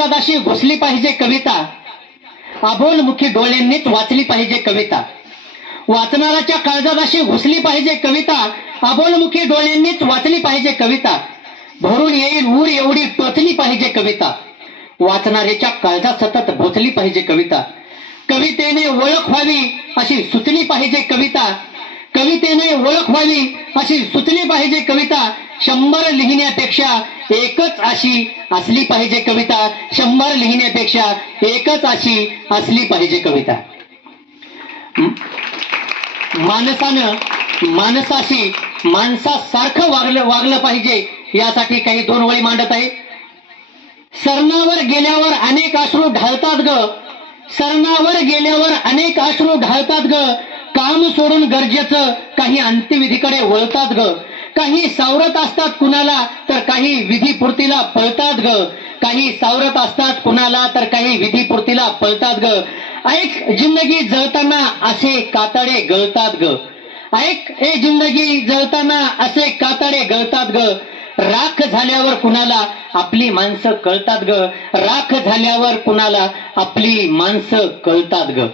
काळजादाशी घुसली पाहिजे कविता. अबोलमुखी डोळ्यांनीच वाचली पाहिजे कविता. वाचणाऱ्याच्या काळजादाशी घुसली पाहिजे कविता. अबोलमुखी डोळ्यांनीच वाचली पाहिजे कविता. भरून येईल ऊर एवढी टोचली पाहिजे कविता. वाचणाऱ्याच्या काळजात सतत भोचली पाहिजे कविता. कवितेने ओळख व्हावी अशी सुचली पाहिजे कविता. कवितेने ओळख व्हावी अशी सुचली पाहिजे कविता शंभर लिहिण्यापेक्षा एकच अशी असली पाहिजे कविता. शंभर लिहिण्यापेक्षा एकच अशी असली पाहिजे कविता. माणसानं माणसाशी माणसासारखं वागलं वागलं पाहिजे यासाठी काही दोन वळी मांडत आहे. सरणावर गेल्यावर अनेक अश्रू ढाळतात ग. सरणावर गेल्यावर अनेक अश्रू ढाळतात ग. काम सोडून गरजेचं काही अंत्यविधीकडे वळतात ग. काही सावरत असतात कुणाला तर काही विधीपूर्तीला पळतात ग. काही सावरत असतात कुणाला तर काही विधीपूर्तीला पळतात ग. ऐक जिंदगी जळताना असे कातडे गळतात ग. ऐक ए जिंदगी जळताना असे कातडे गळतात ग. राख झाल्यावर कुणाला आपली माणसं कळतात ग. राख झाल्यावर कुणाला आपली माणसं कळतात ग.